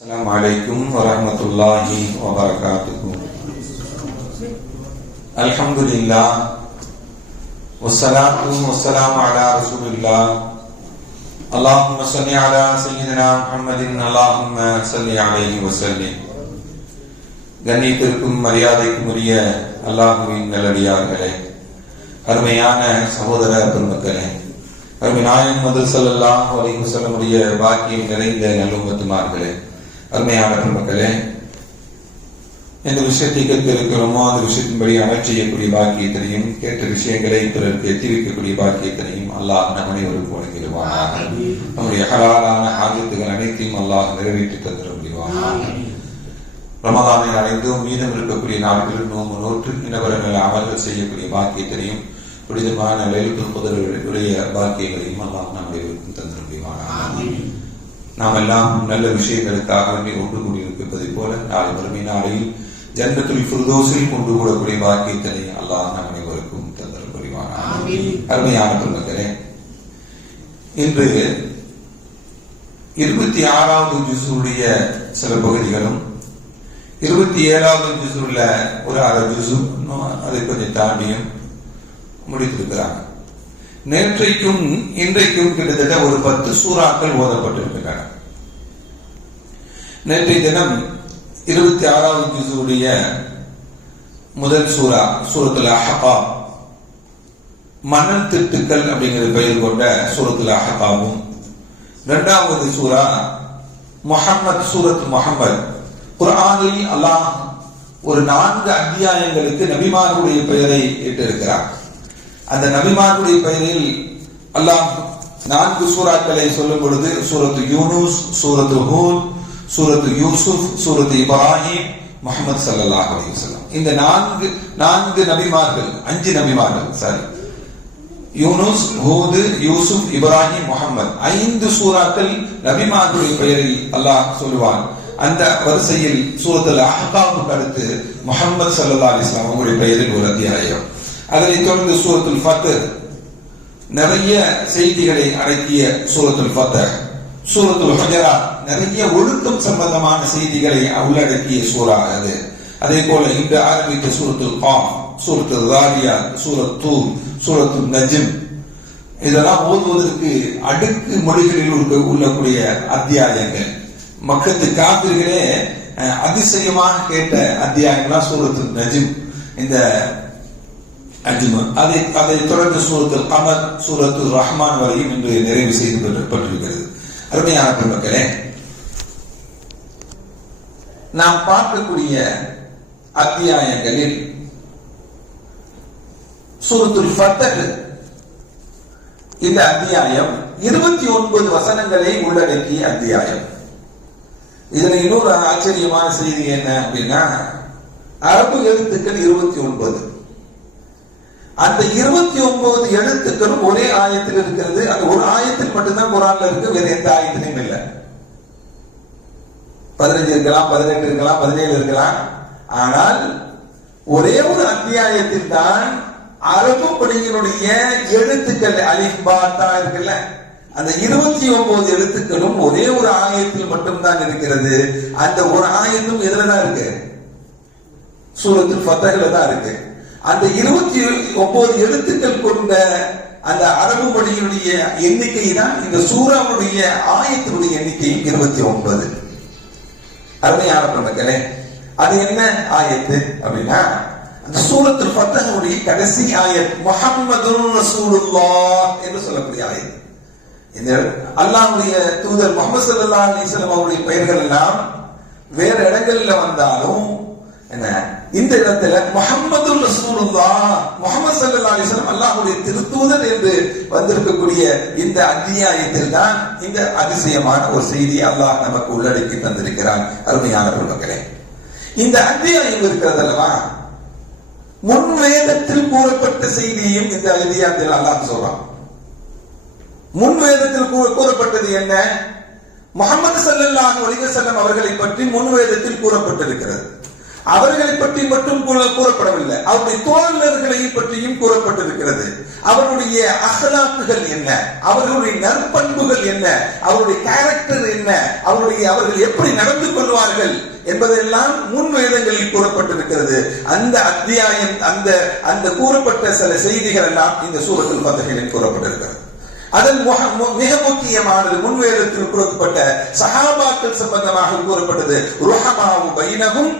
Assalamualaikum warahmatullahi wabarakatuh. Alhamdulillah wassalatu wassalamu ala rasulillah. Allahumma salli ala sayyidina Muhammadin, Allahumma salli alayhi wa sallim. கண்ணியத்திற்கும் மரியாதைக்கும் உரிய அல்லாஹ்வின் நல்லடியார்களே, அருமையான சகோதர பெருமக்களே, அருமை நாயகம் முஹம்மது ஸல்லல்லாஹு அலைஹி வஸல்லம் உடைய பாக்கியம் நிறைந்த நல்லும்மத்துமார்களே, அருமையான பெருமக்களே, எந்த விஷயத்தை கேட்க இருக்கிறோமோ அந்த விஷயத்தின்படி அமல் செய்யக்கூடிய பாக்கியத்தினையும், கேட்ட விஷயங்களை பிறருக்கு எத்தி வைக்கக்கூடிய பாக்கியத்தினையும் அல்லாஹ் நம் அனைவருக்கும் வழங்கிடுவானாக. நம்முடைய ஹலாலான ஆஜத்துகள் அனைத்தையும் அல்லாஹ் நிறைவேற்றி தந்திர முடிவானாக. ரமதானை அடைந்தும் மீதம் இருக்கக்கூடிய நாட்களில் நோம்பு நோற்று இனவரங்கள் அமல்கள் செய்யக்கூடிய பாக்கியத்தினையும், புனிதமான லைலத்துல் கத்ருடைய பாக்கியங்களையும் அல்லாஹ் நம் அனைவருக்கும் தந்திர முடிவானாக. நாம் எல்லாம் நல்ல விஷயங்களுக்காக வேண்டி ஒன்று கூடியிருப்பதை போல நாளை மறுமை நாளையில் ஜன்னத்துல் ஃபிர்தௌஸில் கொண்டு கூடக்கூடிய பாக்கியத்தினை அல்லாஹ் நம் அனைவருக்கும் தந்தல் புரிவானாக. அருமையான பெருமக்களே, இன்று 26வது ஜுஸுடைய சில பகுதிகளும் 27வது ஜுஸுல ஒரு அரை ஜுஸு அதை கொஞ்சம் தாண்டியும் முடித்திருக்கிறாங்க. நேற்றைக்கும் இன்றைக்கும் கிட்டத்தட்ட ஒரு 10 சூறாக்கள் ஓதப்பட்டிருக்கின்றன. நேற்றைய தினம் 26வது ஜுஸுடைய முதல் சூரா சூரத்துல் அஹ்காப், மணல் திட்டுக்கள் அப்படிங்கிற பெயர் கொண்ட சூரத்துல் அஹ்காபும், இரண்டாவது சூரா முஹம்மத் சூரத் முஹம்மத். குர்ஆனில் அல்லாஹ் ஒரு 4 அத்தியாயங்களுக்கு நபிமார்களுடைய பெயரை இட்டிருக்கிறார். அந்த நபிமார்களுடைய பெயரில் அல்லாஹ் 4 சூறாக்களை சொல்லும் பொழுது சூரத்து யூனுஸ், சூரத்து ஹூத், சூரத்து யூசுப், சூரத்து இப்ராஹிம், முஹம்மது ஸல்லல்லாஹு அலைஹி வஸல்லம். இந்த 4 நபிமார்கள், 5 நபிமார்கள், சாரி, யூனுஸ், ஹூத், யூசுப், இப்ராஹிம், முஹம்மது, 5 சூறாக்கள் நபிமார்களுடைய பெயரில் அல்லாஹ் சொல்லுவான். அந்த வரிசையில் சூரத்துல் அஹ்காபுக்கு அடுத்து முஹம்மது ஸல்லல்லாஹு அலைஹி வஸல்லம் அவருடைய பெயரில் ஒரு அத்தியாயம். அதனைத் தொடர்ந்து சூரத்துல் ஃபத்ர், நிறைய செய்திகளை அடக்கிய சூரத்துல் ஃபத்ர். சூரத்துல் ஹுஜராத், நிறைய ஒழுக்கம் சம்பந்தமான செய்திகளை உள்ளடக்கிய சூரா அது. அதே போல இன்று ஆரம்பித்த சூரத்துல் காஃப், சூரத்துல் ராரியாத், சூரத் தூர், சூரத்துல் நஜ்ம், இதெல்லாம் ஓதுவதற்கு அடுக்கு மொழிகளில் உள்ளக்கூடிய அத்தியாயங்கள். மக்கத்து காபிர்களே அதிசயமாக கேட்ட அத்தியாயங்களா சூரத்துல் நஜ்ம், இந்த அதை தொடர்ந்து சூரத்துல் கமர், சூரத்துல் ரஹ்மான் வரையும் இன்று நிறைவு செய்யப்பட்டிருக்கிறது. அருமையான பெருமக்களே, நாம் பார்க்கக்கூடிய அத்தியாயங்களில் சூரத்துல் ஃபத்ர், இந்த அத்தியாயம் 29 வசனங்களை உள்ளடக்கிய அத்தியாயம். இதுல இன்னொரு ஆச்சரியமான செய்தி என்ன அப்படின்னா, அரபு எழுத்துக்கள் 29. அந்த 29 எழுத்துக்களும் ஒரே ஆயத்தில் இருக்கிறது. அந்த ஒரு ஆயத்தில் மட்டும்தான் குர்ஆன்ல இருக்கு, வேற எந்த ஆயத்திலும் இல்ல. 15 இருக்கலாம், 18 இருக்கலாம், 17 இருக்கலாம். ஆனால் ஒரே ஒரு அத்தியாயத்தில் தான் அரபு மொழியினுடைய எழுத்துக்கள் அலிஃப் பா தா இருக்குல்ல, அந்த 29 எழுத்துக்களும் ஒரே ஒரு ஆயத்தில் மட்டும்தான் இருக்கிறது. அந்த ஒரு ஆயத்தும் எதுலதான் இருக்கு? சூரத்துல் ஃபத்ர்ல தான் இருக்கு. அந்த 29 எழுத்துக்கள் கொண்ட அந்த அரபு மொழியினுடைய எண்ணிக்கை தான் இந்த சூறாவுடைய ஆயத்தினுடைய எண்ணிக்கையும் 29. அருமையான பெருமக்களே, அது என்ன ஆயத்து அப்படின்னா, அந்த சூரத்துல் ஃபத்ருடைய கடைசி ஆயத் முஹம்மதுர் ரசூலுல்லாஹ் என்று சொல்லக்கூடிய ஆயத். இந்த அல்லாஹ்வுடைய தூதர் முஹம்மது ஸல்லல்லாஹு அலைஹி வஸல்லம் அவருடைய பெயர்கள் எல்லாம் வேற இடங்கள்ல வந்தாலும் என்ன, இந்த இடத்துல முஹம்மது ரசூலுல்லாஹ், முஹம்மது ஸல்லல்லாஹு அலைஹி வஸல்லம் அல்லாஹ்வுடைய திருத்தூதர் என்று வந்திருக்கக்கூடிய இந்த அத்தியாயத்தில் தான் இந்த அதிசயமான ஒரு செய்தியை அல்லாஹ் நமக்கு உள்ளடக்கி தந்திருக்கிறான். அருமையான பெருமக்களே, இந்த அத்தியாயம் இருக்கிறது அல்லவா, முன் வேதத்தில் கூறப்பட்ட செய்தியையும் இந்த அத்தியாயத்தில் அல்லாஹ் சொல்றான். முன் வேதத்தில் கூறப்பட்டது என்ன? முஹம்மது ஸல்லல்லாஹு அலைஹி வஸல்லம் அவர்களை பற்றி முன் வேதத்தில் கூறப்பட்டிருக்கிறது. அவர்களை பற்றி மட்டும் கூறப்படவில்லை, அவருடைய தோழர்களை பற்றியும் கூறப்பட்டிருக்கிறது. அவருடைய அஹ்லாக்குகள் என்ன, அவர்களுடைய நற்பண்புகள் என்ன, அவருடைய கேரக்டர் என்ன, அவர்கள் எப்படி நடந்து கொள்வார்கள் என்பதெல்லாம் முன் வேதங்களில் கூறப்பட்டிருக்கிறது. அந்த அத்தியாயம் அந்த கூறப்பட்ட சில செய்திகள் எல்லாம் இந்த சூரத்துல் ஃபத்ஹில் கூறப்பட்டிருக்கிறது. அதன் மிக முக்கியமானது முன்வேதத்தில் கூறப்பட்ட சஹாபாக்கள் சம்பந்தமாக கூறப்பட்டது. ருஹமாவு பைனஹும்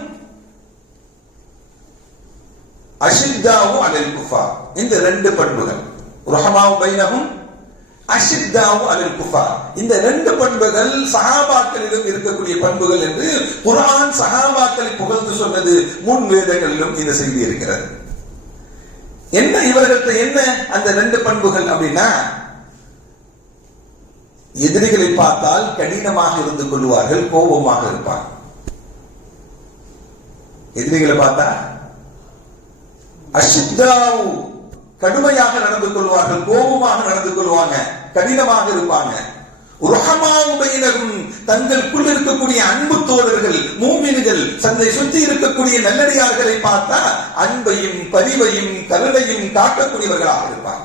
அஷித்தாவு அலல் குஃபார். இந்த ரெண்டு பண்புகள், ருஹமாவு பைனஹும் அஷித்தாவு அலல் குஃபார், இந்த ரெண்டு பண்புகள் சஹாபாக்களிடம் இருக்கக்கூடிய பண்புகள் என்று குர்ஆன் சஹாபாக்களை புகழ்ந்து சொன்னது. முன் வேதங்களிலும் இந்த செய்தி இருக்கிறது. என்ன இவர்கள்ட்ட என்ன அந்த ரெண்டு பண்புகள் அப்படின்னா, எதிரிகளை பார்த்தால் கடினமாக இருந்து கொள்வார்கள், கோபமாக இருப்பார்கள். எதிரிகளை பார்த்தா அஷித்தாவு கடுமையாக நடந்து கொள்வார்கள், கோபமாக நடந்து கொள்வாங்க, கடினமாக இருப்பாங்க. ருஹமாவு பைனஹும் தங்களுக்குள் இருக்கக்கூடிய அன்பு தோழர்கள் மூமின்கள் தன்னை சுற்றி இருக்கக்கூடிய நல்லடியார்களை பார்த்தா அன்பையும் பரிவையும் கருணையும் காட்டக்கூடியவர்களாக இருப்பாங்க.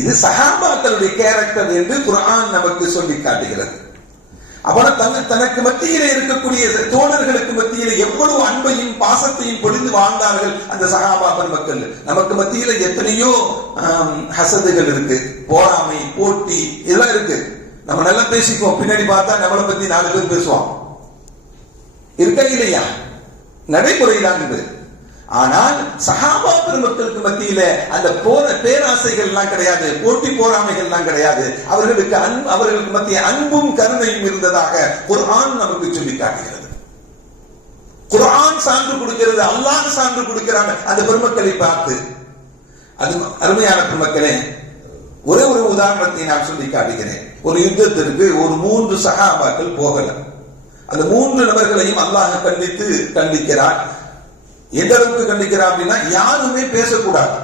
இது சஹாபாக்களுடைய கேரக்டர் என்று குர்ஆன் நமக்கு சொல்லி காட்டுகிறது. அவன் தனக்கு மத்தியிலே இருக்கக்கூடிய தோழர்களுக்கு மத்தியிலே எவ்வளவு அன்பையும் பாசத்தையும் பொழிந்து வாழ்ந்தார்கள் அந்த சஹாபா பெருமக்கள். நமக்கு மத்தியில எத்தனையோ ஹசதுகள் இருக்கு, போராமை, போட்டி, இதெல்லாம் இருக்கு. நம்ம நல்லா பேசிக்குவோம், பின்னாடி பார்த்தா நம்மளை பத்தி 4 பேர் பேசுவோம். இருக்கா இல்லையா? நடைமுறைதான் இது. ஆனால் சஹாபா பெருமக்களுக்கு மத்தியில அந்த பேராசைகள் எல்லாம் கிடையாது, போட்டி போராமைகள் எல்லாம் கிடையாது. அவர்களுக்கு மத்திய அன்பும் கருணையும் இருந்ததாக குர்ஆன் நமக்கு சொல்லி காட்டுகிறது. குர்ஆன் சான்று கொடுக்கிறது, அல்லாஹ் சான்று கொடுக்கிறாங்க அந்த பெருமக்களை பார்த்து. அது அருமையான பெருமக்களே, ஒரே ஒரு உதாரணத்தை நான் சொல்லி காட்டுகிறேன். ஒரு யுத்தத்திற்கு ஒரு 3 சஹாபாக்கள் போகல. அந்த 3 நபர்களையும் அல்லாஹ் கண்டிக்கிறார். எந்த அளவுக்கு கண்டிக்கிறார் அப்படின்னா, யாருமே பேசக்கூடாது.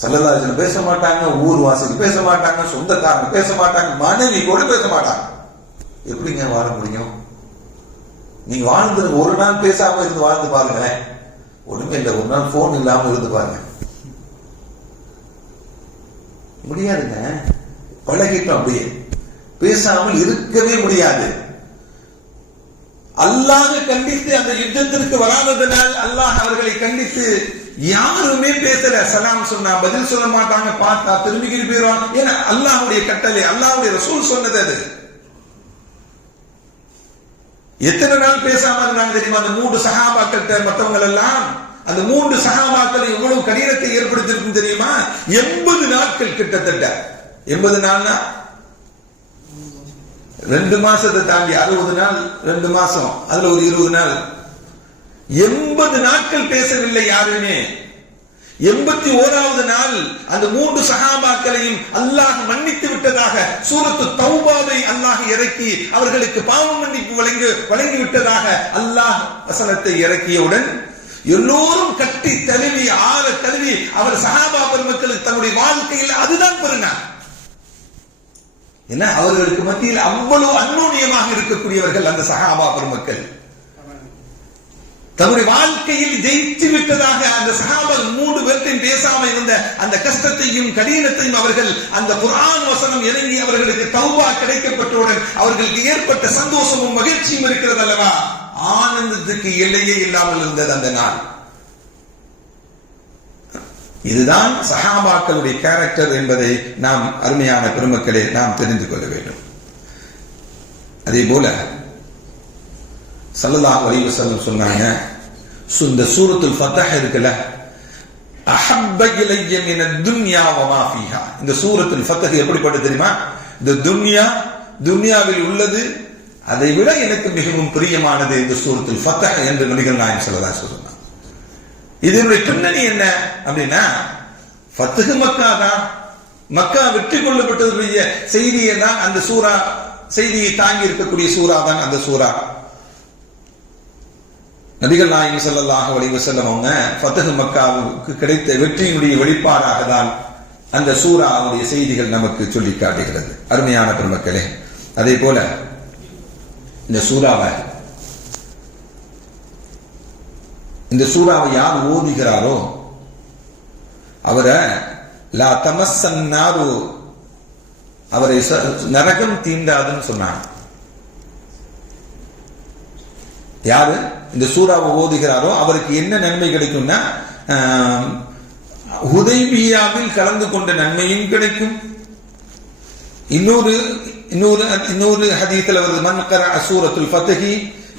ஸல்லல்லாஹு அலைஹி வஸல்லம் பேச மாட்டாங்க, ஊர்வாசிகள் பேச மாட்டாங்க, சொந்தக்காரங்க பேச மாட்டாங்க, மனைவி கூட பேச மாட்டாங்க. எப்படிங்க வாழ முடியும்? நீங்க வாழ்ந்து ஒரு நாள் பேசாம இருந்து வாழ்ந்து பாருங்களேன். ஒண்ணுமே இல்லை, ஒரு நாள் போன் இல்லாம இருந்து பாருங்க, முடியாதுங்க. பழகிட்டோம், அப்படியே பேசாமல் இருக்கவே முடியாது. அல்லாஹ் கண்டித்து அந்த யுத்தத்திற்கு வராததனால் அல்லாஹ் அவர்களை கண்டித்து யாருமே பேசல. சலாம் சொன்னா பதில் சொல்ல மாட்டாங்க, பார்த்தா திரும்பிக்கிட்டு போயிடுவாங்க. ஏன்னா அல்லாஹ்வுடைய கட்டளை, அல்லாஹ்வுடைய ரசூல் சொன்னது அது. எத்தனை நாள் பேசாம இருந்தாங்க தெரியுமா அந்த 3 சஹாபாக்கள்? மற்றவங்க எல்லாம் அந்த 3 சஹாபாக்கள் எவ்வளவு கடினத்தை ஏற்படுத்திருக்கும் தெரியுமா? 80 நாட்கள், கிட்டத்தட்ட 80 நாள்னா 2 மாசத்தை தாண்டி 60 நாள், 2 மாசம், அதுல ஒரு 20 நாள், 80 நாட்கள் பேசவில்லை யாருமே. 81வது நாள் அந்த 3 சஹாபாக்களையும் அல்லாஹ் மன்னித்து விட்டதாக சூரத்து தௌபாவை அல்லாஹ் இறக்கி அவர்களுக்கு பாவ மன்னிப்பு வழங்கி விட்டதாக அல்லாஹ் வசனத்தை இறக்கியவுடன் எல்லோரும் கட்டி தழுவி ஆற தழுவி அவர் சஹாபா பெருமக்களுக்கு தன்னுடைய வாழ்க்கையில் அதுதான் பெருநாள். ஏன்னா அவர்களுக்கு மத்தியில் அவ்வளவு அந்யோன்யமாக இருக்கக்கூடியவர்கள் அந்த சஹாபா பெருமக்கள். தன்னுடைய வாழ்க்கையில் ஜெயித்து விட்டதாக அந்த சஹாபா 3 பேர்த்தையும் பேசாம இருந்த அந்த கஷ்டத்தையும் கடினத்தையும் அவர்கள் அந்த குர்ஆன் வசனம் இறங்கி அவர்களுக்கு தௌபா கிடைக்கப்பட்டவுடன் அவர்களுக்கு ஏற்பட்ட சந்தோஷமும் மகிழ்ச்சியும் இருக்கிறது அல்லவா? ஆனந்தத்துக்கு எல்லையே இல்லாமல் இருந்தது அந்த நாள். இதுதான் சஹாபாக்களுடைய கேரக்டர் என்பதை நாம் அருமையான பெருமக்களே நாம் தெரிந்து கொள்ள வேண்டும். அதே போல ஸல்லல்லாஹு அலைஹி வஸல்லம் சொன்னாங்க, இந்த சூரத்துல் ஃபத்ஹ் இருக்குல்ல, அஹப்ப இலைய மின துன்யா வ மா ஃபீஹா. இந்த சூரத்துல் ஃபத்ஹ் எப்படிப்பட்டது தெரியுமா? இந்த துன்யாவில் உள்ளது அதை விட எனக்கு மிகவும் பிரியமானது இந்த சூரத்துல் ஃபத்ஹ் என்று நபிகள் நாயகம் ஸல்லல்லாஹு அலைஹி வஸல்லம். இதனுடைய பின்னணி என்ன அப்படின்னா, ஃபத்ஹ் மக்கா தான், மக்கா வெற்றி கொள்ளப்பட்டதுடைய செய்தியை தான் அந்த சூரா, செய்தியை தாங்கி இருக்கக்கூடிய சூரா தான் அந்த சூரா. நபிகள் நாயகம் ஸல்லல்லாஹு அலைஹி வஸல்லம் அவங்க ஃபத்ஹ் மக்காவுக்கு கிடைத்த வெற்றியினுடைய வெளிப்பாடாக தான் அந்த சூராவுடைய செய்திகள் நமக்கு சொல்லி காட்டுகிறது. அருமையான பெருமக்களே, அதே போல இந்த சூறாவை யார் ஓதுகிறாரோ அவரை லா தமஸ்ஸன்னாரு, அவரை நரகம் தீண்டாதுன்னு சொன்னாங்க. யாரு இந்த சூறாவை ஓதுகிறாரோ அவருக்கு என்ன நன்மை கிடைக்கும்னா, ஹுதைபியாவில் கலந்து கொண்ட நன்மையும் கிடைக்கும். இன்னொரு ஹதீஸ்ல வருது, மன் கரஅ சூரத்துல் ஃபத்ஹி,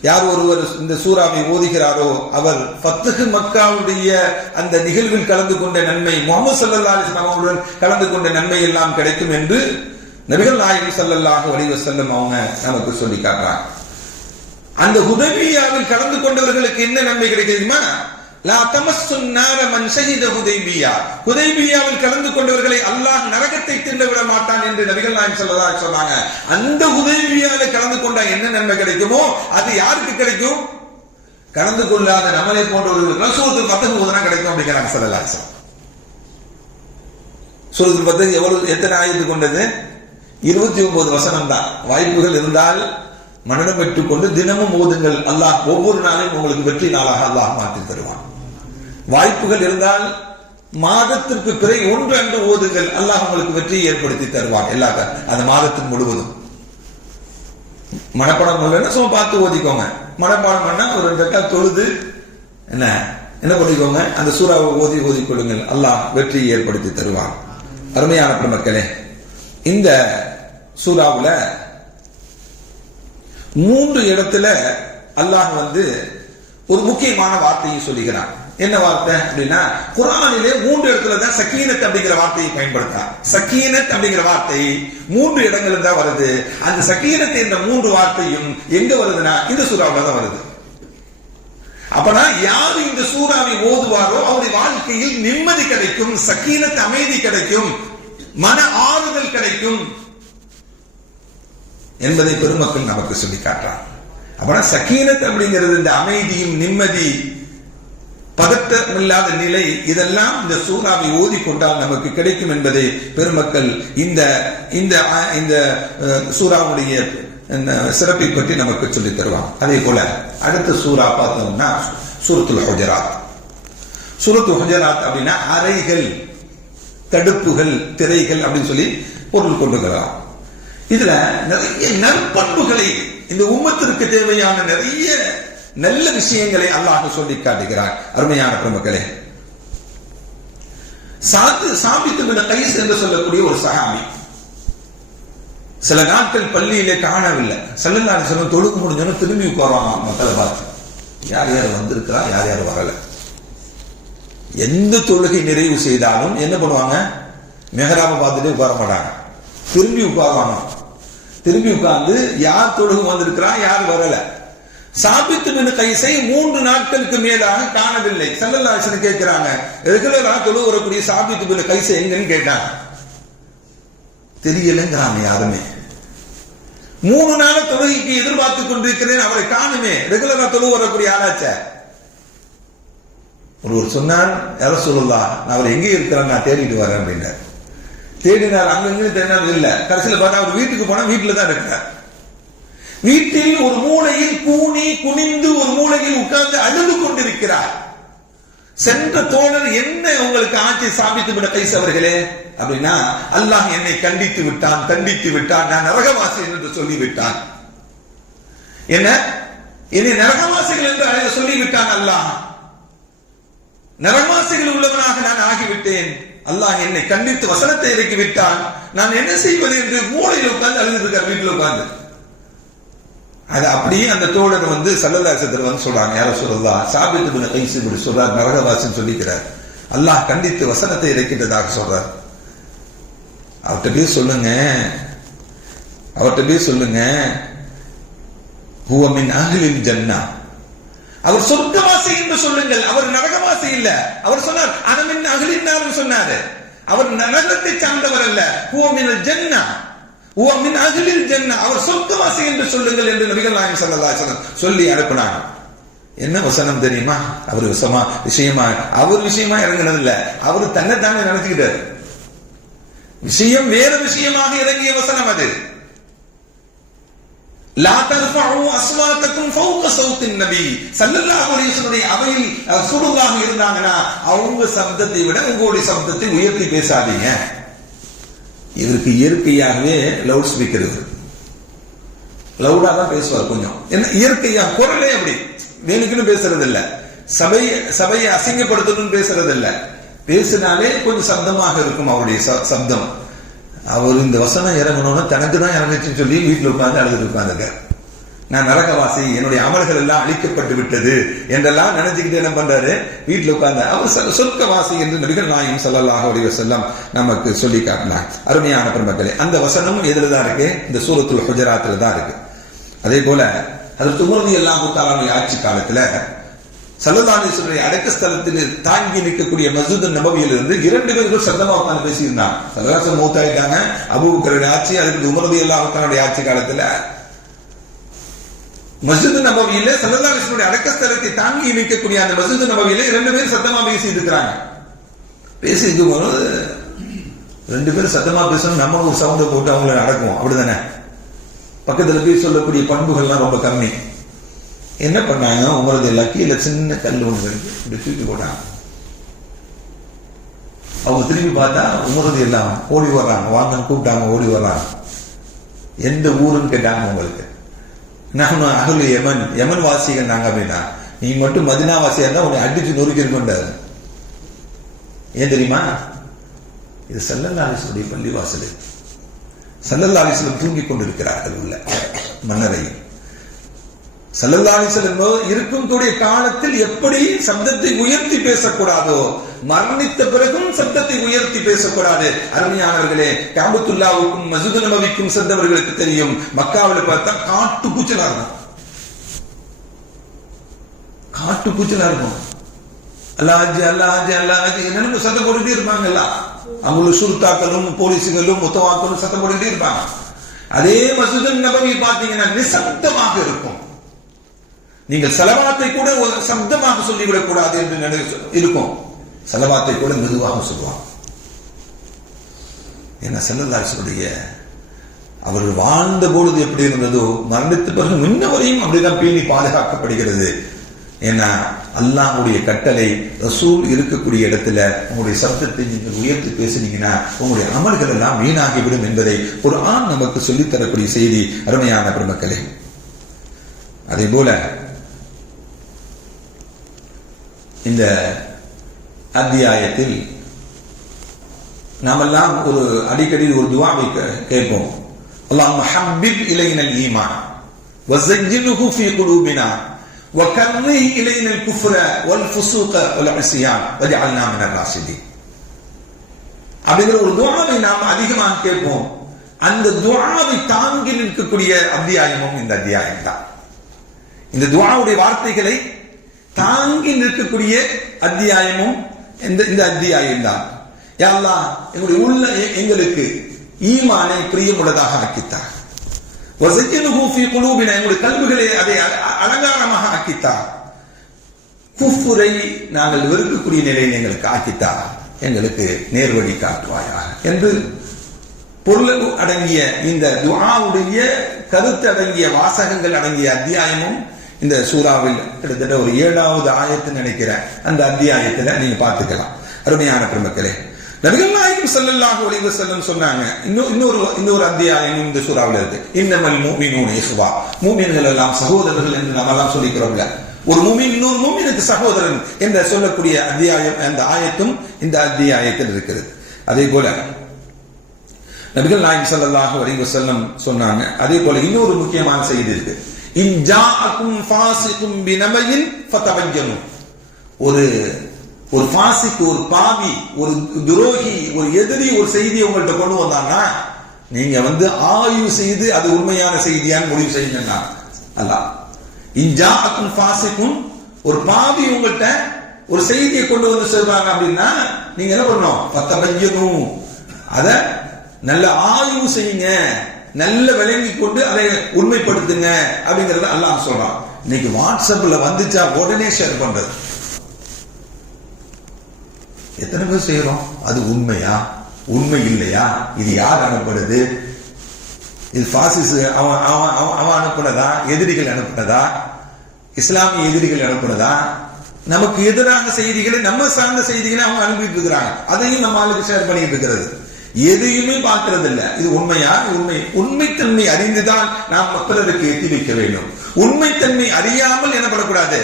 யார் ஒருவர் இந்த சூறாவை ஓதுகிறாரோ அவர் ஃபத்ஹ் மக்காவுடைய அந்த நிகழ்வில் கலந்து கொண்ட நன்மை, முஹம்மது ஸல்லல்லாஹு அலைஹி வஸல்லம் அவர்களுடன் கலந்து கொண்ட நன்மை எல்லாம் கிடைக்கும் என்று நபிகள் நாயகம் ஸல்லல்லாஹு அலைஹி வஸல்லம் அவங்க நமக்கு சொல்லி காட்டுறாங்க. அந்த ஹுதைபியாவில் கலந்து கொண்டவர்களுக்கு என்ன நன்மை கிடைக்குமா, லா தமஸ்ஸுன் நார மன் ஷஹித ஹுதைபியா, ஹுதைபியாவில் கலந்து கொண்டவர்களை அல்லாஹ் நரகத்தை தீண்ட விட மாட்டான் என்று நபிகள் நாயகம் ஸல்லல்லாஹு அலைஹி வஸல்லம் சொன்னாங்க. அந்த ஹுதைபியாவில் கலந்து கொண்டா என்ன நன்மை கிடைக்குமோ அது யாருக்கு கிடைக்கும், கலந்து கொள்ளாத நம்மளை போன்றவர்களுக்கு சூரத்துல் ஃபத்ஹ் ஓதுனா கிடைக்கும் அப்படிங்கிறாங்க ஸல்லல்லாஹு அலைஹி வஸல்லம். சூரத்துல் ஃபத்ஹ் எத்தனை ஆயத்து கொண்டது? 29 வசனம் தான். வாய்ப்புகள் இருந்தால் மனடம் பெற்றுக் கொண்டு தினமும் ஓதுங்கள். அல்லாஹ் ஒவ்வொரு நாளையும் உங்களுக்கு வெற்றி நாளாக அல்லாஹ் மாற்றி தருவான். வாய்ப்புகள் இருந்தால் மாதத்திற்கு பிறகு ஒன்று அன்று ஓதுங்கள், அல்லாஹ் உங்களுக்கு வெற்றியை ஏற்படுத்தி தருவான். எல்லா அந்த மாதத்தின் முழுவதும் மனப்பாடம் இல்லைன்னா சும்மா பார்த்து ஓதிக்கோங்க. மனப்பாடம் பண்ணா ஒரு 2 ரக்காத் தொழுது என்ன பண்ணிக்கோங்க, அந்த சூறாவை ஓதி கொள்ளுங்கள், அல்லாஹ் வெற்றியை ஏற்படுத்தி தருவான். அருமையான பெருமக்களே, இந்த சூறாவுல 3 இடத்துல அல்லாஹ் ஒரு முக்கியமான வார்த்தையை சொல்லுகிறான். என்ன வார்த்தை அப்படின்னா, குர்ஆனிலே 3 இடத்துல தான் சக்கீனத் அப்படிங்கிற வார்த்தையை பயன்படுத்தார். சக்கீனத் அப்படிங்கிற வார்த்தை 3 இடங்கள்ல தான் வருது. அந்த சக்கீனத் என்ற 3 வார்த்தையும் எங்க வருதுன்னா இந்த சூறாவுல தான் வருது. அப்பனா யாரு இந்த சூறாவை ஓதுவாரோ அவருடைய வாழ்க்கையில் நிம்மதி கிடைக்கும், சக்கீனத் அமைதி கிடைக்கும், மன ஆறுதல் கிடைக்கும் என்பதை பெருமக்கள் நமக்கு சொல்லி காட்டுறாங்க. அப்பனா சக்கீனத் அப்படிங்கிறது இந்த அமைதியும் நிம்மதி, பதட்டமில்லாத நிலை, இதெல்லாம் இந்த சூறாவை ஓதிக்கொண்டால் நமக்கு கிடைக்கும் என்பதை பெருமக்கள் இந்த இந்த இந்த சூறாவுடைய சிறப்பை பற்றி நமக்கு சொல்லி தருவாங்க. அதே போல அடுத்த சூறா பார்த்தோம்னா சூரத்துல் ஹுஜராத். சூரத்துல் ஹுஜராத் அப்படின்னா அறைகள், தடுப்புகள், திரைகள் அப்படின்னு சொல்லி பொருள் கொண்டுக்கலாம். இதுல நிறைய நற்பண்புகளை, இந்த உம்மத்திற்கு தேவையான நிறைய நல்ல விஷயங்களை அல்லாஹ் சொல்லி காட்டுகிறார். அருமையான பெருமக்களே, சாபித் பின் கைஸ் என்று சொல்லக்கூடிய ஒரு சஹாபி சில நாட்கள் பள்ளியிலே காணவில்லை. ஸல்லல்லாஹு அலைஹி வஸல்லம் தொழுகு முடிஞ்சோன்னு திரும்பி உட்காருவாங்க மக்களை பார்த்து, யார் யார் வந்திருக்கிறா, யார் யார் வரல. எந்த தொழுகை நிறைவு செய்தாலும் என்ன பண்ணுவாங்க, மெஹராபை பார்த்துட்டு உட்கார மாட்டாங்க, திரும்பி உட்காருவாங்க. திரும்பி உட்கார்ந்து யார் தொழுகு வந்திருக்கிறா, யார் வரல. சாபித் பின் கைஸை 3 நாட்களுக்கு மேலாக காணவில்லை. ஸல்லல்லாஹு அலைஹி வஸல்லம் கேட்கிறாங்க, ரெகுலரா தொழுகு வரக்கூடிய சாபித் பின் கைஸ் எங்கன்னு கேட்டாங்க. தெரியலங்கிறாங்க யாருமே. 3 நாள் தொழுகைக்கு எதிர்பார்த்துக் கொண்டிருக்கிறேன், அவரை காணுமே, ரெகுலரா தொழுகு வரக்கூடிய ஆளாச்ச. ஒருவர் சொன்னார், யா ரசூலுல்லாஹ், நான் அவர் எங்கே இருக்கிறார், நான் தேடிட்டு வரேன் அப்படின்னார். தேடினார், அங்கங்க தேடினார், இல்ல. கடைசியில் பார்த்தா அவர் வீட்டுக்கு போனா வீட்டுல தான் இருக்கிறார். வீட்டில் ஒரு மூலையில் குனிந்து ஒரு மூலையில் உட்கார்ந்து அழுது கொண்டிருக்கிறார். சென்ற தோழர், என்ன உங்களுக்கு ஆட்சி சாபித்து விட கைஸ் அவர்களே அப்படின்னா, அல்லாஹ் என்னை கண்டித்து விட்டான், தண்டித்து விட்டான், நான் நரகவாசி என்று சொல்லிவிட்டான். என்ன, என்னை நரகவாசிகள் என்று சொல்லிவிட்டான் அல்லாஹ். நரகவாசிகள் உள்ளவனாக நான் ஆகிவிட்டேன். அல்லாஹ் என்னை கண்டித்து வசனத்தை இறக்கி விட்டான். நான் என்ன செய்வது என்று மூளையில் உட்கார்ந்து அழுது இருக்கார், வீட்டில் உட்கார்ந்து. அது அப்படியே அந்த தோழர் ஸல்லல்லாஹு அலைஹி வஸல்லம் சொல்றாங்க, யா ரசூலல்லாஹ், சாபித் பின் கைஸ் இப்படி சொல்றார், நரகவாசின்னு சொல்லிக்கிறார், அல்லாஹ் கண்டித்து வசனத்தை இறக்கிட்டதாக சொல்றார். அவர்கிட்ட போய் சொல்லுங்க, ஹுவ மின் அஹ்லில் ஜன்னah, அவர் சொர்க்கவாசி என்று சொல்லுங்கள், அவர் நரகவாசி இல்ல. அவர் சொன்னார் அன மின் அஹ்லின் நார் சொன்னாரு, அவர் நரகத்தை சார்ந்தவர் அல்ல. ஹுவ மினல் ஜன்னah, ஹுவ மின் அஹ்லில் ஜன்னah, அவர் சொர்க்கவாசி என்று சொல்லுங்கள் என்று நபிகள் நாயகம் ஸல்லல்லாஹு அலைஹி வஸல்லம் சொல்லி அனுப்பினாங்க. என்ன வசனம் தெரியுமா? அவர் விஷயமா இறங்கினது இல்ல, அவர் தன்னைத்தானே நினைச்சுக்கிட்டார். விஷயம் வேற விஷயமாக இறங்கிய வசனம் அது. லா தர்ஃபஉ அஸ்வாத்தக்கும் ஃபௌக ஸௌத்தின் நபி ஸல்லல்லாஹு அலைஹி வஸல்லம் அவையில் ரசூலுல்லாஹ் இருந்தாங்கன்னா அவங்க சப்தத்தை விட உங்களுடைய சப்தத்தை உயர்த்தி பேசாதீங்க. இவருக்கு இயற்கையாகவே லவுட் ஸ்பீக்கர் இருக்கு, லவுடா தான் பேசுவார். கொஞ்சம் என்ன இயற்கையா குரலே அப்படி வேணுக்குன்னு பேசுறது இல்ல, சபையை அசிங்கப்படுத்தணும்னு பேசுறது இல்ல, பேசினாலே கொஞ்சம் சப்தமாக இருக்கும் அவருடைய சப்தம். அவர் இந்த வசனம் இறங்கணும்னு தனக்கு தான் இறங்குச்சுன்னு சொல்லி வீட்டில் உட்கார்ந்து அழுதுட்டு உட்கார்ந்துங்க. நான் நரகவாசி, என்னுடைய அமல்கள் எல்லாம் அழிக்கப்பட்டு விட்டது என்றெல்லாம் நினைச்சுக்கிட்டு என்ன பண்றாரு, வீட்டில் உட்கார்ந்து அவர் சொர்க்கவாசி என்று நபிகள் நாயகம் ஸல்லல்லாஹு அலைஹி வஸல்லம் நமக்கு சொல்லி காட்டினார். அருமையான பெருமக்களே, அந்த வசனமும் எதுல தான் இருக்கு, இந்த சூரத்துல் ஹுஜராத்ல தான் இருக்கு. அதே போல ஹஜ்ரத் உமர் ரலியல்லாஹு தஆலா ஆட்சி காலத்துல ஸல்லல்லாஹு அலைஹி வஸல்லம் அடக்க ஸ்தலத்தில் தாங்கி நிற்கக்கூடிய மஸ்ஜித் நபவியில இருந்து 2 பேர்கள் சத்தமா உட்கார்ந்து பேசியிருந்தாங்க. ஸல்லல்லாஹு அலைஹி மௌத்தாயிட்டாங்க, அபூபக்கருடைய ஆட்சி, அதுக்கு உமர் ரலியல்லாஹு தஆலா ஆட்சி காலத்துல மஸ்ஜித் நபவியில ஸல்லல்லாஹு அலைஹி வஸல்லம் அடக்க ஸ்தலத்தை தாங்கி நிற்கக்கூடிய அந்த மஸ்ஜித் நபவியில 2 பேர் சத்தமா பேசி இருக்கிறாங்க. பேசிக்கும் போது 2 பேர் சத்தமா பேசணும், நம்ம ஒரு சவுண்டை போட்டு அவங்கள அடக்குவோம், அப்படிதானே? பக்கத்துல போய் சொல்லக்கூடிய பண்புகள்லாம் ரொம்ப கம்மி. என்ன பண்ணாங்க, உமரது எல்லாம் கீழே சின்ன கல் ஒன்று இப்படி தூக்கி போட்டாங்க. அவங்க திரும்பி பார்த்தா உமரது எல்லாம் ஓடி வர்றாங்க, வாங்கன்னு கூப்பிட்டாங்க, ஓடி வர்றாங்க. எந்த ஊருன்னு கேட்டாங்க. உங்களுக்கு நான் அகல் யமன், யமன் வாசிகள் நாங்க அப்படின்னா, நீ மட்டும் மதினா வாசியா இருந்தா உன்னை அடிச்சு நொறுக்கி இருக்கொண்டாரு. ஏன் தெரியுமா? இது ஸல்லல்லாஹு அலைஹி வஸல்லம் பள்ளி வாசல். ஸல்லல்லாஹு அலைஹி வஸல்லம் தூங்கி கொண்டிருக்கிறார்கள் உள்ள மன்னரையில். ஸல்லல்லாஹு அலைஹி வஸல்லம் இருக்கக்கூடிய காலத்தில் எப்படி சப்தத்தை உயர்த்தி பேசக்கூடாதோ, மரணித்த பிறகும் சப்தத்தை உயர்த்தி பேசக்கூடாது. அருமையானவர்களே, கஅபத்துல்லாஹ்வுக்கும் மஸ்ஜித் நபவிக்கும் சென்றவர்களுக்கு தெரியும், மக்காவில் பார்த்தா காட்டு கூச்சலா இருக்கும், காட்டு கூச்சலா இருக்கும். அல்லாஹ் அல்லாஹ் அல்லாஹ் என்னன்னு சத்தம் போட்டுட்டே இருப்பாங்கல்ல. அவங்களுக்கு சுருத்தாக்களும் போலீஸுகளும் முத்தவாக்களும் சத்தம் போட்டுட்டே இருப்பாங்க. அதே மஸ்ஜித் நபவி பார்த்தீங்கன்னா நிசப்தமாக இருக்கும். நீங்கள் ஸலவாத்தை கூட சப்தமாக சொல்லிவிடக் கூடாது என்று இருக்கும், ஸலவாத்தை கூட மெதுவாக சொல்லுவாங்க. ஏன்னா ஸல்லல்லாஹு அலைஹி வஸல்லம் அவர் வாழ்ந்த பொழுது எப்படி இருந்ததோ மரணித்த பிறகு முன்ன வரையும் அப்படிதான் பேணி பாதுகாக்கப்படுகிறது. ஏன்னா அல்லாஹ்வுடைய கட்டளை, ரசூல் இருக்கக்கூடிய இடத்துல உங்களுடைய சப்தத்தை நீங்கள் உயர்த்தி பேசினீங்கன்னா உங்களுடைய அமல்கள் எல்லாம் வீணாகிவிடும் என்பதை குர்ஆன் நமக்கு சொல்லித் தரக்கூடிய செய்தி. அருமையான பெருமக்களே, அதே போல இந்த அத்தியாயத்தில் நாமெல்லாம் ஒரு அடிக்கடி ஒரு துஆவை கேட்போம். அல்லாஹும்ம ஹப்பிப் இலைனல் ஈமான் வஸய்யின்ஹு ஃபீ குலூபினா வகர்ரிஹ் இலைனல் குஃப்ர வல் ஃபுசூக வல் இஸ்யான் வஜஅல்னா மினர் ராஷிதீன். அப்படிங்கிற ஒரு துஆவை நாம் அதிகமாக கேட்போம். அந்த துஆவை தாங்கி நிற்கக்கூடிய அத்தியாயமும் இந்த அத்தியாயம் தான். இந்த துஆவுடைய வார்த்தைகளை தாங்கி நிற்கக்கூடிய அத்தியாயமும் இந்த அத்தியாயம் தான். யா அல்லாஹ், எங்களுடைய உள்ள எங்களுக்கு ஈமானை பிரியமுள்ளதாக ஆக்கித்தார். வஸய்யின்ஹு ஃபீ குலூபினா, எங்களுடைய கல்விகளை அதை அலங்காரமாக ஆக்கித்தார். குஃப்ரை நாங்கள் வெறுக்கக்கூடிய நிலையை எங்களுக்கு ஆக்கித்தார். எங்களுக்கு நேர்வழி காட்டுவாயாக என்று பொருள் அடங்கிய இந்த துஆவுடைய கருத்து அடங்கிய வாசகங்கள் அடங்கிய அத்தியாயமும் இந்த சூறாவில் கிட்டத்தட்ட ஒரு 7வது ஆயத்து நினைக்கிறேன். அந்த அத்தியாயத்துல நீங்க பார்த்துக்கலாம். அருமையான பெருமக்களே, நபிகள் நாயகம் ஸல்லல்லாஹு அலைஹி வஸல்லம் சொன்னாங்க, இன்னொரு அத்தியாயம் இந்த சூறாவில் இருக்கு. இன்னமல் முஃமினூன இஹ்வா, மூமின்கள் எல்லாம் சகோதரர்கள் என்று நம்ம எல்லாம் சொல்லிக்கிறோம்ல. ஒரு மூமின் இன்னொரு மூமினுக்கு சகோதரன் என்று சொல்லக்கூடிய அத்தியாயம், அந்த ஆயத்தும் இந்த அத்தியாயத்தில் இருக்கிறது. அதே போல நபிகள் நாயகம் ஸல்லல்லாஹு அலைஹி வஸல்லம் சொன்னாங்க. அதே போல இன்னொரு முக்கியமான செய்தி இருக்கு. இன் ஜாஅக்கும் ஃபாஸிகும் பினபையின் ஃபதபய்யனு. ஒரு ஃபாஸிக், ஒரு பாவி, ஒரு துரோகி, ஒரு எதிரி ஒரு செய்தியை உங்கள்கிட்ட கொண்டு வந்தாங்கன்னா நீங்க ஆய்வு செய்து அது உண்மையான செய்தியான்னு முடிவு செய்யுங்க. அல்லாஹ் இன் ஜாஅக்கும் ஃபாஸிகும், ஒரு பாவி உங்கள்கிட்ட ஒரு செய்தியை கொண்டு வந்து சொல்றாங்க அப்படின்னா நீங்க என்ன பண்ணணும்? ஃபதபய்யனு, அத நல்ல ஆய்வு செய்யுங்க, நல்ல விளங்கி கொண்டு அதை உண்மைப்படுத்துங்க அப்படிங்கறத அல்லாஹ் சொல்றான். இன்னைக்கு வாட்ஸ்அப்ல வந்துச்சா உடனே ஷேர் பண்றது எத்தனை பேர் செய்யறோம்? அது உண்மையா, உண்மை இல்லையா, இது யார் அனுப்புறது, இது பாசிஸ் அவன் அனுப்புனதா, எதிரிகள் அனுப்புனதா, இஸ்லாமிய எதிரிகள் அனுப்புனதா, நமக்கு எதிரான செய்திகளை, நம்ம சார்ந்த செய்திகளை அவங்க அனுப்பிட்டு இருக்கிறாங்க. அதையும் நம்ம ஆளுக்கு ஷேர் பண்ணிட்டு இருக்கிறது. எதையுமே பார்க்கறது இல்ல. இது உண்மையா? உண்மைத்தன்மை அறிந்துதான் நாம் பிறருக்கு எத்தி வைக்க வேண்டும். உண்மைத்தன்மை அறியாமல் எனப்படக்கூடாது.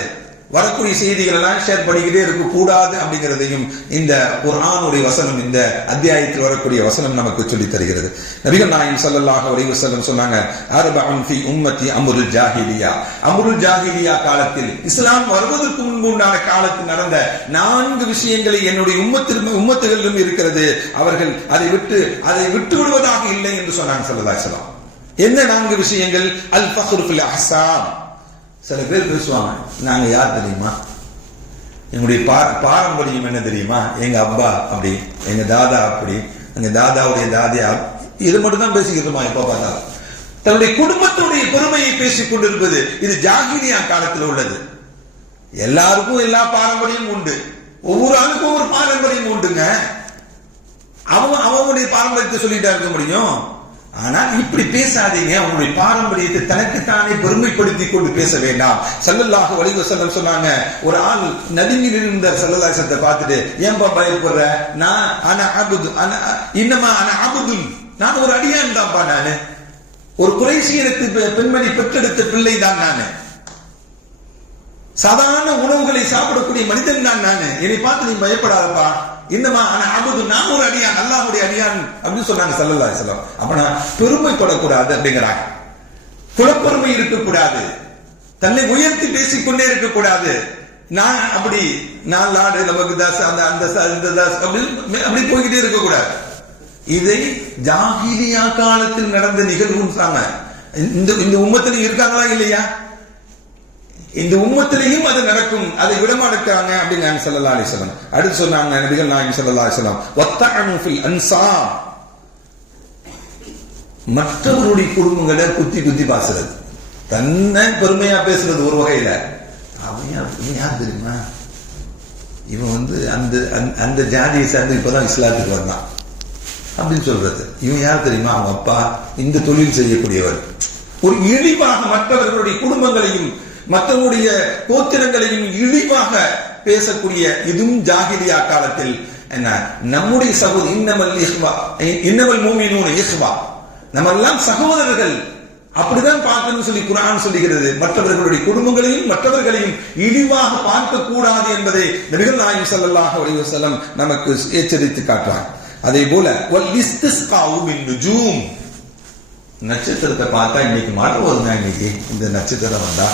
வரக்கூடிய செய்திகள் எல்லாம் ஷேர் பண்ணிக்கிட்டே இருக்க கூடாது அப்படிங்கிறதையும் இந்த குர்ஆனுடைய வசனம், இந்த அத்தியாயத்தில் வரக்கூடிய வசனம் நமக்கு சொல்லி தருகிறது. நபிகள் நாயகம் ஸல்லல்லாஹு அலைஹி வஸல்லம் சொன்னாங்க, அர்பஉன் ஃபீ உம்மத்தி அம்ருல் ஜாஹிலியா. அம்ருல் ஜாஹிலியா காலத்தில், இஸ்லாம் வருவதற்கு முன்பு உண்டான காலத்தில் நடந்த 4 விஷயங்களை என்னுடைய உம்மத்துகளிலும் இருக்கிறது. அவர்கள் அதை விட்டு விடுவதாக இல்லை என்று சொன்னாங்க ஸல்லல்லாஹு அலைஹி வஸல்லம். என்ன 4 விஷயங்கள்? அல் ஃபக்ரு ஃபில் அஹ்சாப். சில பேர் பேசுவாங்க, நாங்க யார் தெரியுமா, எங்களுடைய பாரம்பரியம் என்ன தெரியுமா, எங்க அப்பா அப்படி, எங்க தாதா அப்படி, எங்க தாதாவுடைய தாதியா, இது மட்டும் தான் பேசிக்கிறோமா எப்ப பார்த்தாலும். தன்னுடைய குடும்பத்துடைய பெருமையை பேசிக் கொண்டிருப்பது இது ஜாகிலியா காலத்தில் உள்ளது. எல்லாருக்கும் எல்லா பாரம்பரியம் உண்டு, ஒவ்வொரு ஆளுக்கும் ஒவ்வொரு பாரம்பரியம் உண்டுங்க. அவங்களுடைய பாரம்பரியத்தை சொல்லிட்டா இருக்க முடியும். ஆனா இப்படி பேசாதீங்க. உங்களுடைய பாரம்பரியத்தை தனக்குத்தானே பெருமைப்படுத்திக் கொண்டு பேச வேண்டாம். ஸல்லல்லாஹு அலைஹி வஸல்லம் சொன்னாங்க, ஒரு ஆள் நடுங்கில் இருந்த ஸல்லல்லாஹு அலைஹி வஸல்லம் பார்த்துட்டு, ஏன்பா பயப்படுற, நான் நான் ஒரு அடியான் தான்ப்பா, நானு ஒரு குறைஷியத்து பெண்மணி பெற்றெடுத்த பிள்ளை தான், நானு சாதாரண உணவுகளை சாப்பிடக்கூடிய மனிதன் தான், நானு என்னை பார்த்து நீ பயப்படாதப்பா, இன்னமா நான் ஒரு அடியான், அல்லாஹ்வுடைய அடியான் அப்படின்னு சொன்னாங்க ஸல்லல்லாஹு அலைஹி வஸல்லம். அப்ப நான் பெருமைப்படக்கூடாது அப்படிங்கிறாங்க. குலப்பெருமை இருக்கக்கூடாது, தன்னை உயர்த்தி பேசிக்கொண்டே இருக்கக்கூடாது. நான் அப்படி, நான் லாடு, நமக்கு தாஸ், அந்த தாஸ் அப்படி போய்கிட்டே இருக்கக்கூடாது. இதை ஜாகிலியா காலத்தில் நடந்த நிகழ்வுன்றாங்க. இந்த உம்மத்தில் இருக்காங்களா இல்லையா? இந்த உம்மத்திலையும் அது நடக்கும், அதை விடமாட்டாங்க அப்படின்னு ஸல்லல்லாஹு அலைஹி வஸல்லம். அடுத்து சொன்னாங்க நபிகள் நாயகம் ஸல்லல்லாஹு அலைஹி வஸல்லம், வத்தஅனு ஃபில் அன்சாப். மற்றவருடைய குடும்பங்களை குத்தி பாசுறது, தன்னை பெருமையா பேசுறது ஒரு வகையில. அவன் யார் தெரியுமா, இவன் அந்த ஜாதியை சேர்ந்து இப்பதான் இஸ்லாத்துக்கு வந்தான் அப்படின்னு சொல்றது. இவன் யார் தெரியுமா, அவன் அப்பா இந்த தொழில் செய்யக்கூடியவர். ஒரு இழிவாக மற்றவர்களுடைய குடும்பங்களையும் மற்றவருடைய கோத்திரங்களையும் இழிவாக பேசக்கூடிய இதுவும் ஜாகிலியா காலத்தில். என்ன, நம்முடைய சகோதரி இன்னமல் மூமினூன இஹ்வா, நம்ம எல்லாம் சகோதரர்கள், அப்படிதான் பார்க்கணும்னு சொல்லி குர்ஆன் சொல்லுகிறது. மற்றவர்களுடைய குடும்பங்களையும் மற்றவர்களையும் இழிவாக பார்க்க கூடாது என்பதை நபிகள் நாயகம் ஸல்லல்லாஹு அலைஹி வஸல்லம் நமக்கு எச்சரித்து காட்டுறாங்க. அதே போல வல் இஸ்திஸ்காஉ பின் நுஜூம், நட்சத்திரத்தை பார்த்தா இன்னைக்கு மழை வருங்க, இன்னைக்கு இந்த நட்சத்திரம் வந்தா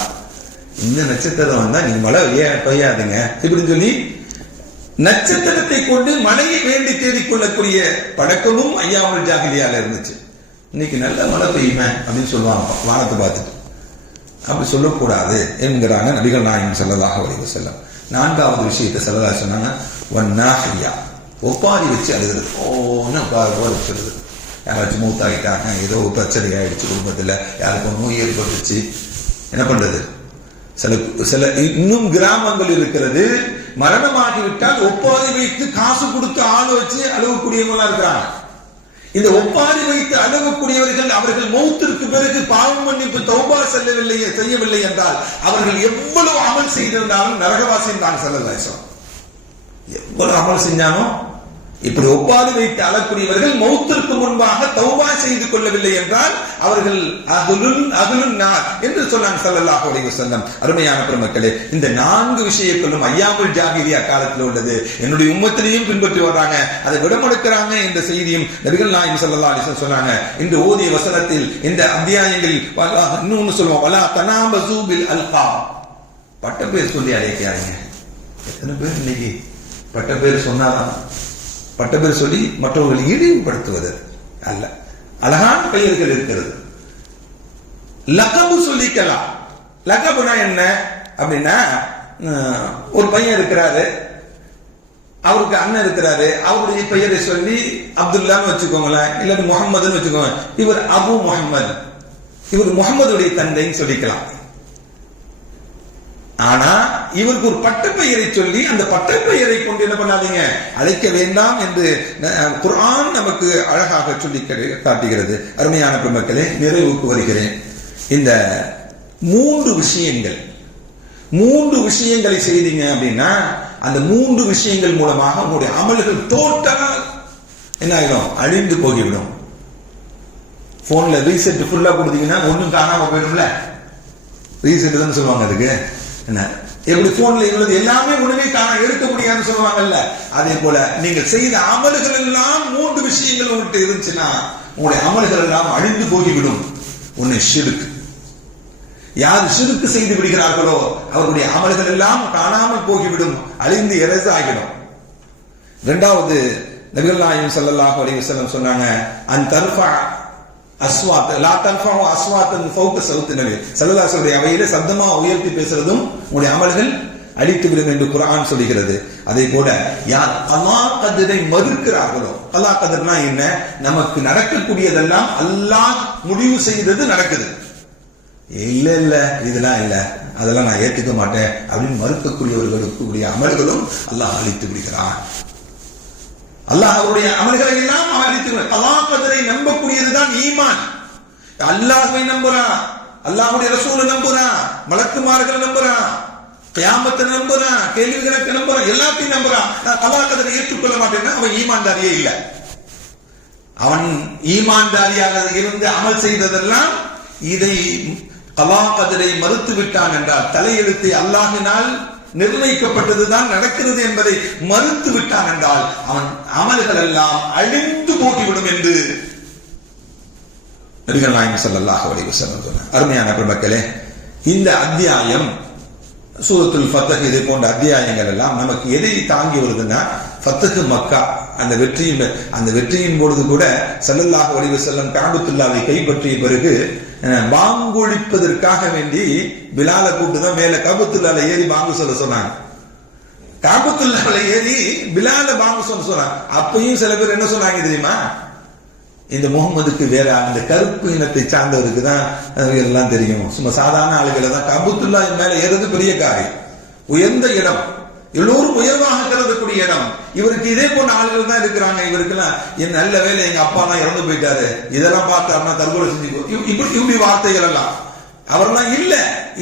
நீங்க மழை பெய்யாதுங்க இப்படின்னு சொல்லி நட்சத்திரத்தை கொண்டு மழையை வேண்டி தேடிக்கொள்ளக்கூடிய பழக்கமும் ஐயாமுல் ஜாகிலியால இருந்துச்சு. இன்னைக்கு நல்ல மழை பெய்யுமே அப்படின்னு சொல்லுவாங்க வானத்தை பார்த்துட்டு. அப்படி சொல்லக்கூடாது என்கிறாங்க நபிகள் நாயகம் ஸல்லல்லாஹு அலைஹி வஸல்லம். 4வது விஷயத்தை ஸல்லல்லாஹு சொன்னாங்க, வன்னாஹியா, ஒப்பாரி வச்சு அழுகிறது. வச்சுருது, யாராச்சும் மூத்தாகிட்டாங்க, ஏதோ பிரச்சனை ஆயிடுச்சு குடும்பத்தில், யாருக்கும் நோய் ஏற்பட்டுச்சு, என்ன பண்றது? சில இன்னும் கிராமங்கள் இருக்கிறது, மரணமாகிவிட்டால் ஒப்பாரி வைத்து காசு கொடுத்து ஆள் வச்சு அழுவக்கூடியவங்களா இருக்கிறாங்க. இந்த ஒப்பாரி வைத்து அழுவக்கூடியவர்கள் அவர்கள் மௌத்திற்கு பிறகு பாவம் மன்னிப்பு தௌபா செய்யவில்லை என்றால் அவர்கள் எவ்வளவு அமல் செய்திருந்தாலும் நரகவாசி தான் ஸல்லல்லாஹு அலைஹி வஸல்லம். எவ்வளவு அமல் செஞ்சாலும் இப்படி ஒப்பாரி வைத்து அழக்கூடியவர்கள் மௌத்திற்கு முன்பாக தௌபா செய்து கொள்ளவில்லை என்றால் அவர்கள் அகுலுன் நார் என்று சொன்னாங்க ஸல்லல்லாஹு அலைஹி வஸல்லம். அருமையான பெருமக்களே, இந்த 4 விஷயங்களும் ஐயாமுல் ஜாகிலியா காலத்தில் உள்ளது. என்னுடைய உம்மத்திலையும் பின்பற்றி வர்றாங்க, அதை விடமடுக்கிறாங்க என்ற செய்தியும் நபிகள் நாயகம் ஸல்லல்லாஹு அலைஹி வஸல்லம் சொன்னாங்க. இந்த ஓதிய வசனத்தில், இந்த அத்தியாயங்களில் இன்னொன்னு சொல்லுவோம், வலா தனாபஸு பில் அல்காப், பட்ட பேர் சொல்லி அழைக்காதீங்க. எத்தனை பேர் இன்னைக்கு பட்ட பேர் சொன்னாதான், பட்ட பேர் சொல்லி மற்றவர்களை இழிவுபடுத்துவது அல்ல. அழகான பெயர்கள் இருக்கிறது. லகபு சொல்லிக்கலாம். லகபுனா என்ன அப்படின்னா, ஒரு பையன் இருக்கிறாரு, அவருக்கு அண்ணன் இருக்கிறாரு, அவருடைய பெயரை சொல்லி அப்துல்லான்னு வச்சுக்கோங்களேன், இல்லாட்டி முகம்மதுன்னு வச்சுக்கோங்க. இவர் அபு முகம்மது, இவர் முகம்மதுடைய தந்தைன்னு சொல்லிக்கலாம். ஆனா இவருக்கு ஒரு பட்டப்பெயரை சொல்லி அந்த பட்டப்பெயரை கொண்டு என்ன பண்ணாதீங்க, அழைக்க வேண்டாம் என்று குர்ஆன் நமக்கு அழகாக சொல்லி காட்டுகிறது. அருமையான பெருமக்களே, நிறைவுக்கு வருகிறேன். இந்த 3 விஷயங்களை செய்தீங்க அப்படின்னா அந்த 3 விஷயங்கள் மூலமாக உங்களுடைய அமல்கள் டோட்டலா என்ன ஆயிடும், அழிந்து போய்விடும். போன்ல ரீசெட் ஃபுல்லா கொடுத்தீங்கன்னா ஒண்ணும் காணாம போயிடும்ல. ரீசெட் தான் சொல்லுவாங்க அதுக்கு. என்ன எப்படி போன்ல இவ்வளவு எல்லாமே உடனே எடுக்க முடியாதுன்னு சொல்லுவாங்கல்ல, அதே போல நீங்கள் செய்த அமல்கள் எல்லாம் 3 விஷயங்கள் உங்கள்கிட்ட இருந்துச்சுன்னா உங்களுடைய அமல்கள் எல்லாம் அழிந்து போய்விடும். ஒன்னு ஷிர்க். யார் ஷிர்க் செய்து விடுகிறார்களோ அவர்களுடைய அமல்கள் எல்லாம் காணாமல் போய்விடும், அழிந்து எரசு ஆகிடும். இரண்டாவது, நபிகள் நாயகம் ஸல்லல்லாஹு அலைஹி வஸல்லம் சொன்னாங்க, அன் தர்ஃபா அஸ்வாத் லா தர்ஃபா அஸ்வாத்தன் ஃபௌக சௌத் நபி ஸல்லல்லாஹு அலைஹி வஸல்லம் அவையிலே சத்தமா உயர்த்தி பேசுறதும் உங்களுடைய அமல்கள் அழித்து விடும் என்று குர்ஆன் சொல்கிறது. அதே போல யார் அல்லாஹ் கதரை மறுக்கிறார்களோ, அல்லாஹ் கதர்னா என்ன, நமக்கு நடக்கக்கூடியதெல்லாம் அல்லாஹ் முடிவு செய்தது நடக்குது, இல்ல இல்ல இதெல்லாம் இல்ல அதெல்லாம் நான் ஏத்துக்க மாட்டேன் அப்படின்னு மறுக்கக்கூடியவர்களுக்கு அமல்களும் அல்லாஹ் அழித்து விடுகிறான். அல்லாஹ் அவருடைய அமல்களை எல்லாம் அழித்து, அல்லாஹ் கதரை நம்பக்கூடியதுதான் ஈமான். அல்லாஹ்வை நம்புறான், அல்லாஹ்வுடைய ரசூலை நம்புறான், மலக்குமார்களை நம்புறான், கியாமத்தை நம்புறான், கேள்வி கணக்கு நம்புறான், எல்லாத்தையும் நம்புறான். நான் அல்லாஹ் கதரை ஏற்றுக்கொள்ள மாட்டேன்னா அவன் ஈமான்தாரியே இல்லை. அவன் ஈமான்தாரியாக இருந்து அமல் செய்ததெல்லாம் இதை கலா கதரை மறுத்து விட்டான் என்றால், தலையெழுத்தை அல்லாஹ்வினால் நிர்ணயிக்கப்பட்டதுதான் நடக்கிறது என்பதை மறுத்து விட்டான் என்றால் அவன் அமல்கள் எல்லாம் அழிந்து போகிவிடும் என்று நபிகள் நாயகம் ஸல்லல்லாஹு அலைஹி வஸல்லம் சொன்னார். அருமையான பெருமக்களே, இந்த அத்தியாயம் சூரத்துல் ஃபத்ஹ் இதே போன்ற அத்தியாயங்கள் எல்லாம் நமக்கு எதை தாங்கி வருதுன்னா, ஃபத்ஹ் மக்கா அந்த வெற்றியின் பொழுது கூட ஸல்லல்லாஹு அலைஹி வஸல்லம் கஅபத்துல்லாவை கைப்பற்றிய பிறகு பாங்கொழிப்பதற்காக வேண்டி பிலால கூப்பிட்டு தான் மேல கஅபத்துல்லால ஏறி பாங்கு சொல்ல சொன்னாங்க. கஅபத்துல்லால ஏறி பிலால பாங்கு சொல்ல சொன்னாங்க. அப்பயும் சில பேர் என்ன சொன்னாங்க தெரியுமா, இந்த முகமதுக்கு வேற அந்த கருப்பு இனத்தை சார்ந்தவருக்கு தான் எல்லாம் தெரியும், சும்மா சாதாரண ஆளுகளை தான் கஅபத்துல்லா மேல ஏறது பெரிய காரியம், உயர்ந்த இடம், எல்லோரும் உயர்வாக கருதக்கூடிய இடம். இவருக்கு இதே போன்ற ஆளுகள் தான் இருக்கிறாங்க. இவருக்கெல்லாம் என் நல்ல வேலை எங்க அப்பா எல்லாம் இறந்து போயிட்டாரு, இதெல்லாம் பார்த்தாருன்னா தற்கொலை செஞ்சு இப்படி வார்த்தைகள் எல்லாம் அவரெல்லாம் இல்ல.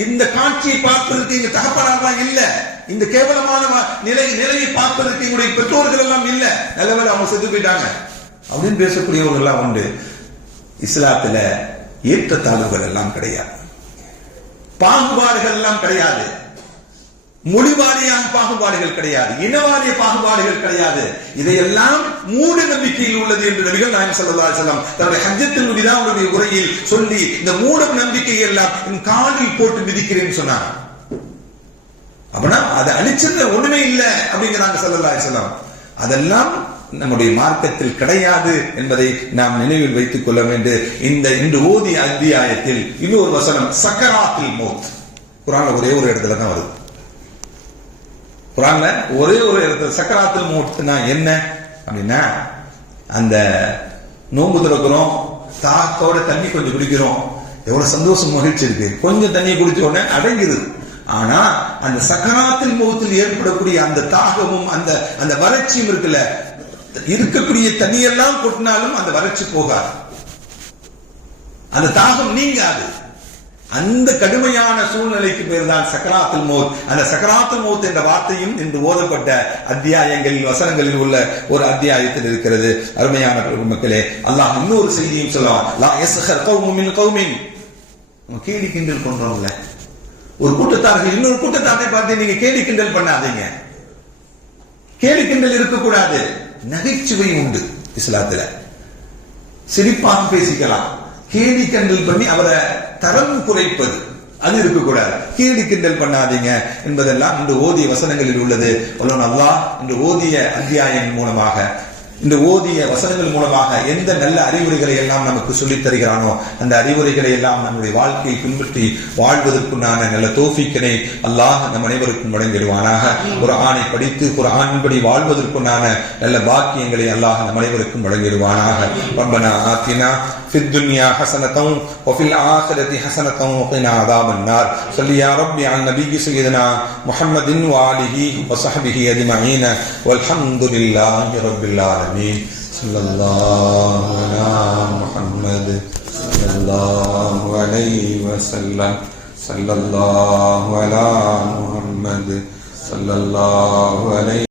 இந்த காட்சியை பார்ப்பதற்கு எங்க தகப்பனாரெல்லாம் இல்ல, இந்த கேவலமான நிலையை பார்ப்பதற்கு எங்களுடைய பெற்றோர்கள் எல்லாம் இல்ல, நல்ல வேலை அவங்க செத்து போயிட்டாங்க அப்படின்னு பேசக்கூடியவர்கள் எல்லாம் உண்டு. இஸ்லாத்துல ஏற்றத்தாழ்வுகள் எல்லாம் கிடையாது, பாகுபாடுகள் எல்லாம் கிடையாது, மொழிவாரியான பாகுபாடுகள் கிடையாது, இனவாரிய பாகுபாடுகள் கிடையாது. இதையெல்லாம் மூட நம்பிக்கையில் உள்ளது என்று நபிகள் நாயகம் ஸல்லல்லாஹு அலைஹி வஸல்லம் தன்னுடைய ஹஜ்ஜத்துல் விதாவுடைய உரையில் சொல்லி இந்த மூட நம்பிக்கையை எல்லாம் என் காலில் போட்டு மிதிக்கிறேன்னு சொன்னாங்க. அப்படின்னா அதை அழிச்சது ஒண்ணுமே இல்லை அப்படிங்கிறாங்க ஸல்லல்லாஹு அலைஹி வஸல்லம். அதெல்லாம் நம்முடைய மார்க்கத்தில் கிடையாது என்பதை நாம் நினைவில் வைத்துக் கொள்ள வேண்டும். இன்று ஓதிய அத்தியாயத்தில் இன்னொரு வசனம் சக்கராத்தில் மௌத், குர்ஆன்ல ஒரே ஒரு இடத்துல தான் வருது. குர்ஆன்ல ஒரே ஒரு இடத்துல சக்கராத்தில் மௌத்னா என்ன அப்படின்னா, அந்த நோன்பு திறக்கிறோம், தாகத்தோட தண்ணி கொஞ்சம் குடிக்கிறோம், எவ்வளவு சந்தோஷம் மகிழ்ச்சி இருக்கு, கொஞ்சம் தண்ணி குடிச்ச உடனே அடங்கிடுது. ஆனா அந்த சக்கராத்தில் மௌத்தில் ஏற்படக்கூடிய அந்த தாகமும் அந்த வறட்சியும் இருக்குல்ல, இருக்கக்கூடிய தண்ணியெல்லாம் கொட்டினாலும் அந்த வறட்சி போகாது, அந்த தாகம் நீங்காது. அந்த கடுமையான சூழ்நிலைக்கு பேர் தான் சக்கராத்துல் மௌத். அந்த சக்கராத்துல் மௌத் என்ற வார்த்தையும் இன்று ஓதப்பட்ட அத்தியாயங்களில் வசனங்களில் உள்ள ஒரு அத்தியாயத்தில் இருக்கிறது. அருமையான மக்களே, அல்லாஹ் இன்னொரு செய்தியும் சொல்லுவான், லா யஸ்ஹர் கௌமும் மின் கௌமின். கேலி கிண்டல் பண்றோம்ல, ஒரு கூட்டத்தார்கள் இன்னொரு கூட்டத்தாரை பார்த்து நீங்க கேலி கிண்டல் பண்ணாதீங்க. கேலி கிண்டல் இருக்கக்கூடாது, நகைச்சுவை உண்டு இஸ்லாத்துல. சிரிப்பாக பேசிக்கலாம், கேலி கிண்டல் பண்ணி அவரை தரம் குறைப்பது அது இருக்கக்கூடாது. கேலி கிண்டல் பண்ணாதீங்க என்பதெல்லாம் இந்த ஓதிய வசனங்களில் உள்ளது. அல்லாஹ் இந்த ஓதிய அத்தியாயம் மூலமாக, இந்த ஓதிய வசனங்கள் மூலமாக எந்த நல்ல அறிவுரைகளை எல்லாம் நமக்கு சொல்லித் தருகிறானோ அந்த அறிவுரைகளை எல்லாம் நம்முடைய வாழ்க்கையை பின்பற்றி வாழ்வதற்குண்டான நல்ல தௌஃபீக்கினை அல்லாஹ் நம் அனைவருக்கும் வழங்கிடுவானாக. குர்ஆனை படித்து குர்ஆனின்படி வாழ்வதற்குண்டான நல்ல பாக்கியங்களை அல்லாஹ் நம் அனைவருக்கும் வழங்கிடுவானாக. ரப்பனா ஆத்தினா في الدنيا حسنة وفي الآخرة حسنة وقنا عذاب النار صل يا ربي على النبي سيدنا محمد وآله وصحبه أجمعين والحمد لله رب العالمين صلى الله على محمد صلى الله عليه وسلم صلى الله على محمد صلى الله عليه